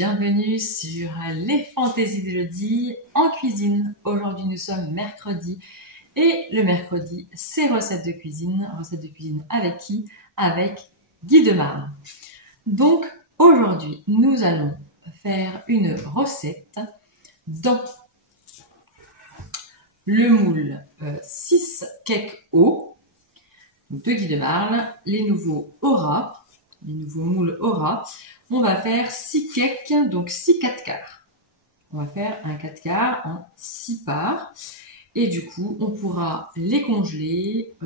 bienvenue sur les fantaisies d'Elodie en cuisine. Aujourd'hui nous sommes mercredi et le mercredi c'est recette de cuisine. Recette de cuisine avec qui? Avec Guy de Marle. Donc aujourd'hui nous allons faire une recette dans le moule 6 cakes O de Guy de Marle, les nouveaux Aura, les nouveaux moules Aura. On va faire 6 cakes, donc 6 4 quarts. On va faire un 4 quarts en 6 parts. Et du coup, on pourra les congeler,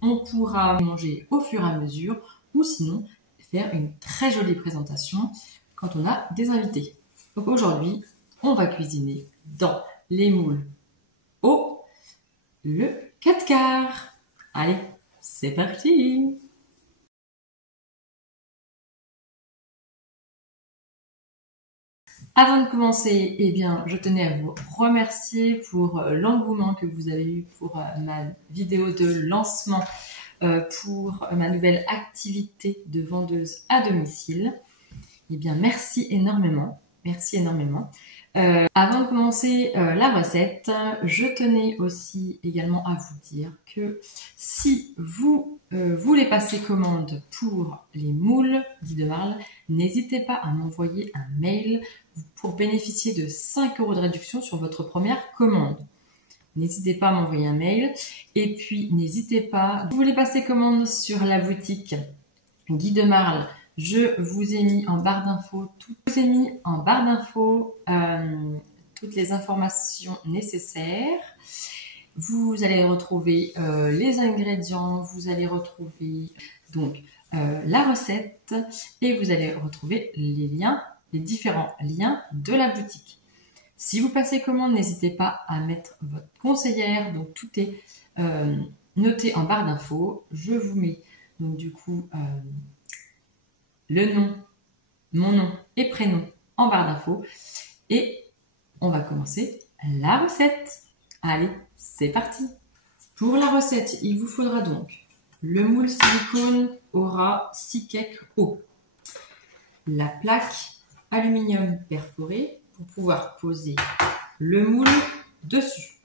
on pourra manger au fur et à mesure, ou sinon faire une très jolie présentation quand on a des invités. Donc aujourd'hui, on va cuisiner dans les moules au le 4 quarts. Allez, c'est parti! Avant de commencer, eh bien, je tenais à vous remercier pour l'engouement que vous avez eu pour ma vidéo de lancement pour ma nouvelle activité de vendeuse à domicile. Eh bien, merci énormément. Merci énormément. Avant de commencer la recette, je tenais aussi également à vous dire que si vous voulez passer commande pour les moules Guy de Marle, n'hésitez pas à m'envoyer un mail pour bénéficier de 5 € de réduction sur votre première commande. N'hésitez pas à m'envoyer un mail. Et puis, n'hésitez pas, si vous voulez passer commande sur la boutique Guy de Marle, je vous ai mis en barre d'infos toutes les informations nécessaires. Vous allez retrouver les ingrédients, vous allez retrouver donc la recette et vous allez retrouver les liens, les différents liens de la boutique. Si vous passez commande, n'hésitez pas à mettre votre conseillère, donc tout est noté en barre d'infos. Je vous mets donc du coup le nom, mon nom et prénom en barre d'infos et on va commencer la recette. Allez, c'est parti! Pour la recette, il vous faudra donc le moule silicone Aura 6 cakes O, la plaque aluminium perforée pour pouvoir poser le moule dessus.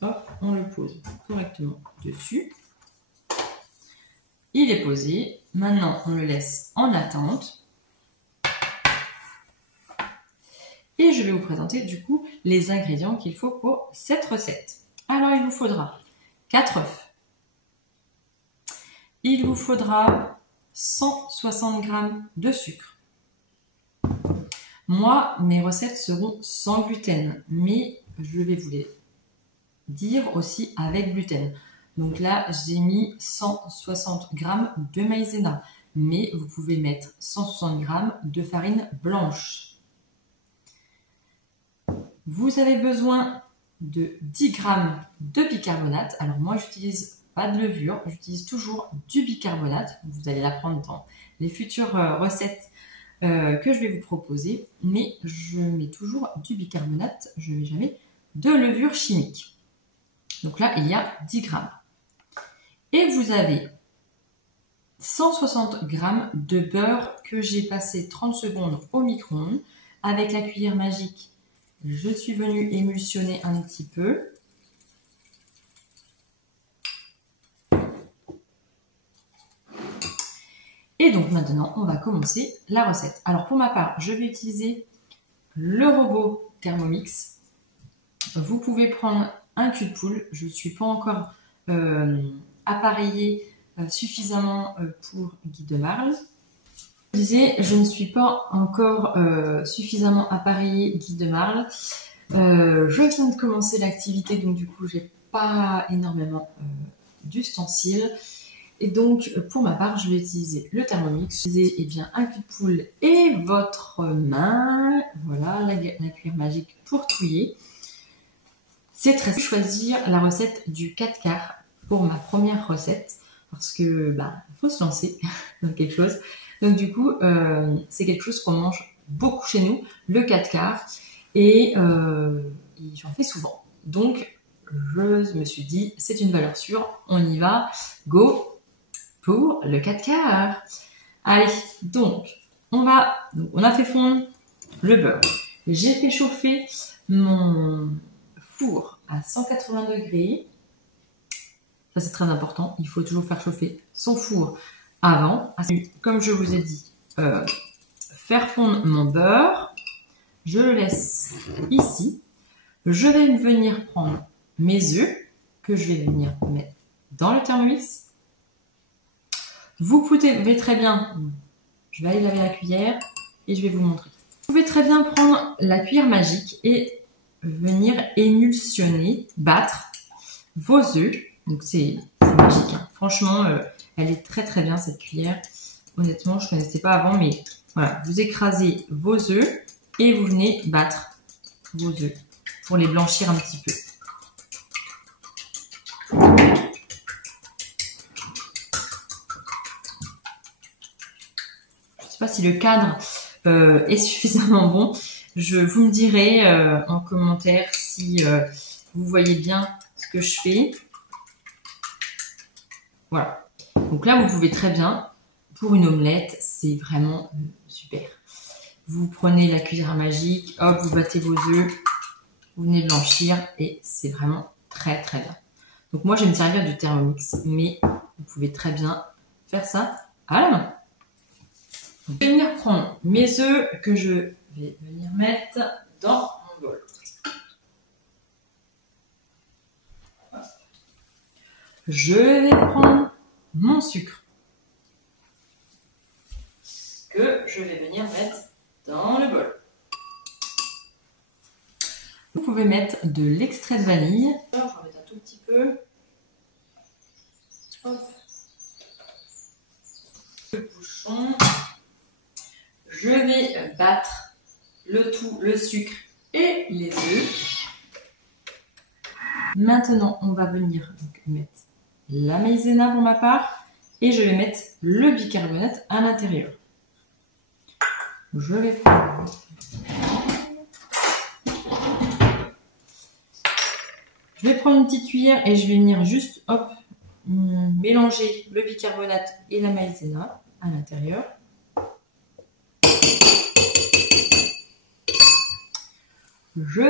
Hop, on le pose correctement dessus. Il est posé. Maintenant, on le laisse en attente. Et je vais vous présenter du coup les ingrédients qu'il faut pour cette recette. Alors, il vous faudra 4 œufs. Il vous faudra 160 g de sucre. Moi, mes recettes seront sans gluten, mais je vais vous les dire aussi avec gluten. Donc là, j'ai mis 160 g de maïzena, mais vous pouvez mettre 160 g de farine blanche. Vous avez besoin de 10 g de bicarbonate. Alors moi, j'utilise pas de levure, j'utilise toujours du bicarbonate. Vous allez l'apprendre dans les futures recettes que je vais vous proposer, mais je mets toujours du bicarbonate, je ne mets jamais de levure chimique. Donc là, il y a 10 g. Et vous avez 160 g de beurre que j'ai passé 30 secondes au micro-ondes. Avec la cuillère magique, je suis venue émulsionner un petit peu. Et donc maintenant, on va commencer la recette. Alors pour ma part, je vais utiliser le robot Thermomix. Vous pouvez prendre un cul de poule. Je ne suis pas encore appareillée suffisamment pour Guy de Marle. Je disais, je ne suis pas encore suffisamment appareillée Guy de Marle. Je viens de commencer l'activité, donc du coup, j'ai pas énormément d'ustensiles. Et donc, pour ma part, je vais utiliser le Thermomix. Utilisez bien un cul de poule et votre main. Voilà, la cuillère magique pour touiller. C'est très simple. Choisir la recette du 4 quarts pour ma première recette. Parce que, faut se lancer dans quelque chose. Donc du coup, c'est quelque chose qu'on mange beaucoup chez nous, le 4 quarts. Et j'en fais souvent. Donc, je me suis dit, c'est une valeur sûre. On y va. Go pour le 4 quarts. Allez, donc, on a fait fondre le beurre. J'ai fait chauffer mon four à 180 degrés. Ça, c'est très important. Il faut toujours faire chauffer son four avant. Comme je vous ai dit, faire fondre mon beurre. Je le laisse ici. Je vais venir prendre mes œufs que je vais venir mettre dans le Thermomix. Vous pouvez très bien, je vais aller laver la cuillère et je vais vous montrer. Vous pouvez très bien prendre la cuillère magique et venir émulsionner, battre vos œufs. Donc c'est magique, hein. Franchement, elle est très très bien cette cuillère. Honnêtement, je ne connaissais pas avant, mais voilà, vous écrasez vos œufs et vous venez battre vos œufs pour les blanchir un petit peu. Je ne sais pas si le cadre est suffisamment bon. Vous me direz en commentaire si vous voyez bien ce que je fais. Voilà. Donc là, vous pouvez très bien, pour une omelette, c'est vraiment super. Vous prenez la cuillère magique, hop, vous battez vos œufs, vous venez blanchir et c'est vraiment très très bien. Donc moi, je vais me servir du Thermomix, mais vous pouvez très bien faire ça à la main. Donc, je vais venir prendre mes œufs que je vais venir mettre dans mon bol. Je vais prendre mon sucre que je vais venir mettre dans le bol. Vous pouvez mettre de l'extrait de vanille. Je vais en mettre un tout petit peu. Hop. Le bouchon. Je vais battre le tout, le sucre et les œufs. Maintenant, on va venir donc mettre la maïzena pour ma part et je vais mettre le bicarbonate à l'intérieur. Je vais prendre une petite cuillère et je vais venir juste hop, mélanger le bicarbonate et la maïzena à l'intérieur. Je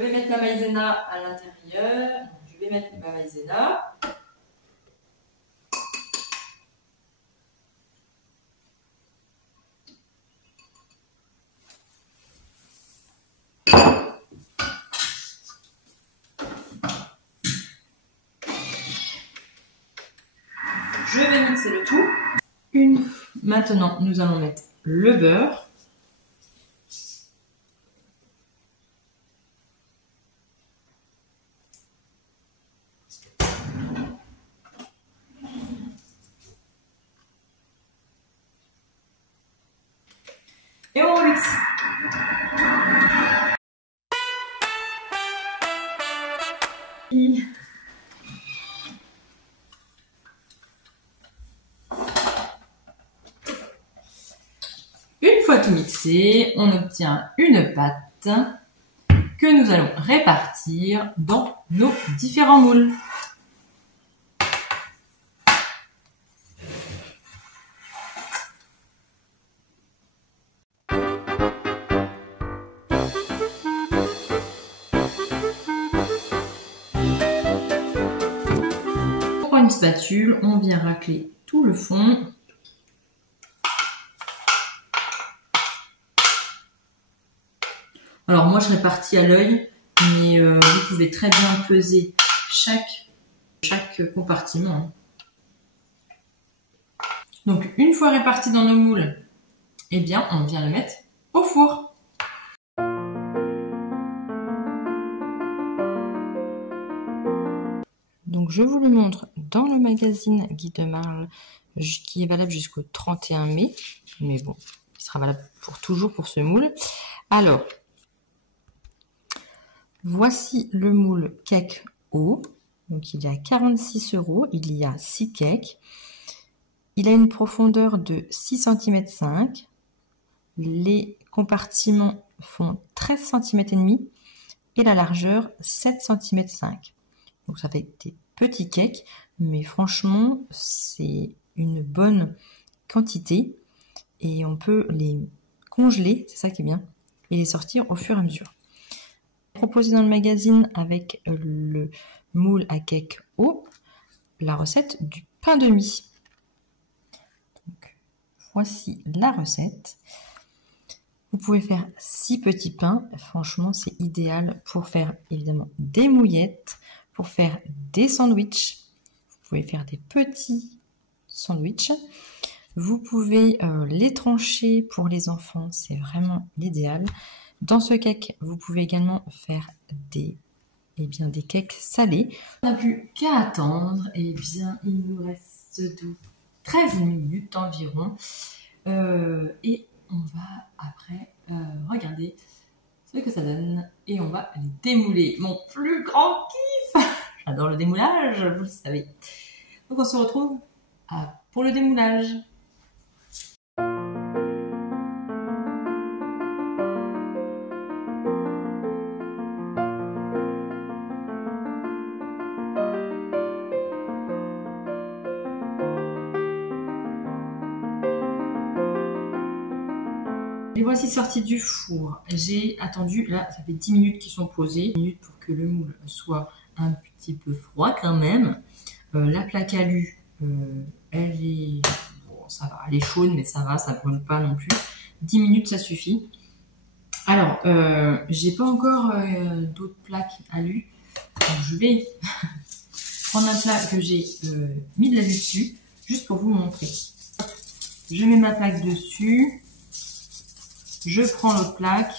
vais mettre la maïzena à l'intérieur. Je vais mettre ma maïzena. Je vais mixer le tout. Maintenant, nous allons mettre le beurre. Et on remixe. Une fois tout mixé, on obtient une pâte que nous allons répartir dans nos différents moules. On prend une spatule, on vient racler tout le fond. Alors moi je répartis à l'œil, mais vous pouvez très bien peser chaque compartiment. Donc une fois réparti dans nos moules, eh bien on vient le mettre au four. Donc je vous le montre dans le magazine Guy de Marle qui est valable jusqu'au 31 mai, mais bon, il sera valable pour toujours pour ce moule. Alors, voici le moule cake haut. Donc il y a 46 €, il y a 6 cakes. Il a une profondeur de 6,5 cm. Les compartiments font 13,5 cm et la largeur 7,5 cm. Donc ça fait des petits cakes, mais franchement, c'est une bonne quantité et on peut les congeler, c'est ça qui est bien, et les sortir au fur et à mesure. Proposé dans le magazine avec le moule à cake haut, la recette du pain de mie. Donc, voici la recette. Vous pouvez faire 6 petits pains. Franchement, c'est idéal pour faire évidemment des mouillettes, pour faire des sandwichs. Vous pouvez faire des petits sandwichs. Vous pouvez les trancher pour les enfants, c'est vraiment l'idéal. Dans ce cake, vous pouvez également faire des cakes salés. On n'a plus qu'à attendre. Il nous reste 13 minutes environ. Et on va après regarder ce que ça donne et on va les démouler. Mon plus grand kiff. J'adore le démoulage, vous le savez. Donc on se retrouve pour le démoulage. Les voici sortis du four. J'ai attendu, là ça fait 10 minutes qu'ils sont posés, 10 minutes pour que le moule soit un petit peu froid quand même. La plaque alu, elle est, bon, ça va, elle est chaude mais ça va, ça brûle pas non plus. 10 minutes ça suffit. Alors, j'ai pas encore d'autres plaques alu, donc je vais prendre un plat que j'ai mis de l'alu dessus, juste pour vous montrer. Je mets ma plaque dessus. Je prends l'autre plaque,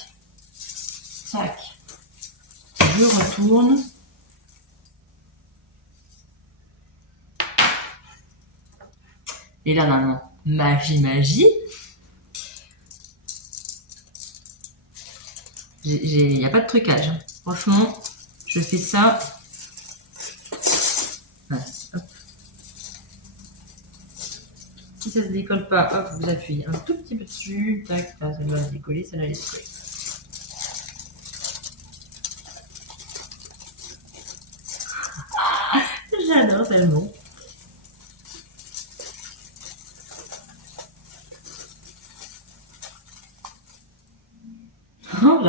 tac, je retourne. Et là maintenant, magie. Il n'y a pas de trucage. Franchement, je fais ça. Voilà, hop. Si ça se décolle pas, hop, vous appuyez un tout petit peu dessus, tac, ça doit se décoller, ça doit se décoller. J'adore tellement. Oh,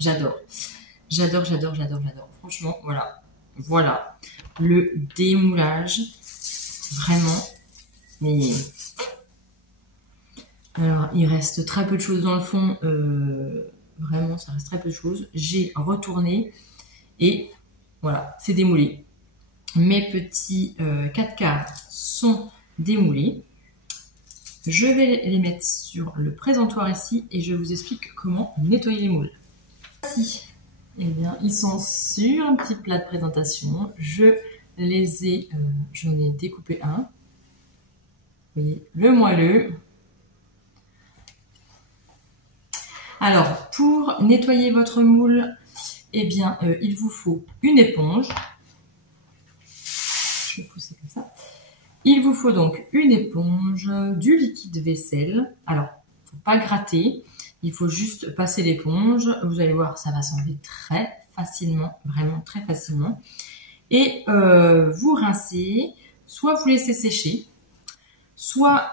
j'adore. Franchement, voilà, le démoulage, vraiment. Mais alors, il reste très peu de choses dans le fond. Vraiment, ça reste très peu de choses. J'ai retourné et voilà, c'est démoulé. Mes petits 4 quarts sont démoulés. Je vais les mettre sur le présentoir ici et je vous explique comment nettoyer les moules. Voici, eh bien, ils sont sur un petit plat de présentation. J'en ai découpé un. Vous voyez, le moelleux. Alors, pour nettoyer votre moule, eh bien, il vous faut une éponge. Je vais pousser comme ça. Il vous faut donc une éponge, du liquide vaisselle. Alors, il ne faut pas gratter, il faut juste passer l'éponge. Vous allez voir, ça va s'enlever très facilement, vraiment très facilement. Et vous rincez, soit vous laissez sécher, soit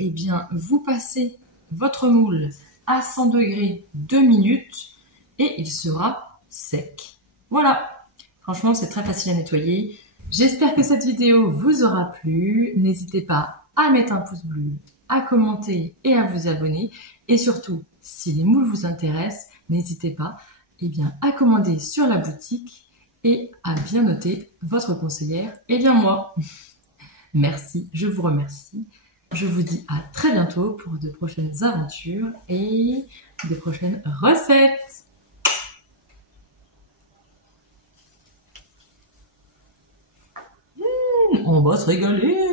eh bien, vous passez votre moule à 100 degrés 2 minutes et il sera sec. Voilà, franchement, c'est très facile à nettoyer. J'espère que cette vidéo vous aura plu. N'hésitez pas à mettre un pouce bleu, à commenter et à vous abonner. Et surtout, si les moules vous intéressent, n'hésitez pas à commander sur la boutique et à bien noter votre conseillère et bien moi. Merci, je vous remercie. Je vous dis à très bientôt pour de prochaines aventures et de prochaines recettes. On va se régaler.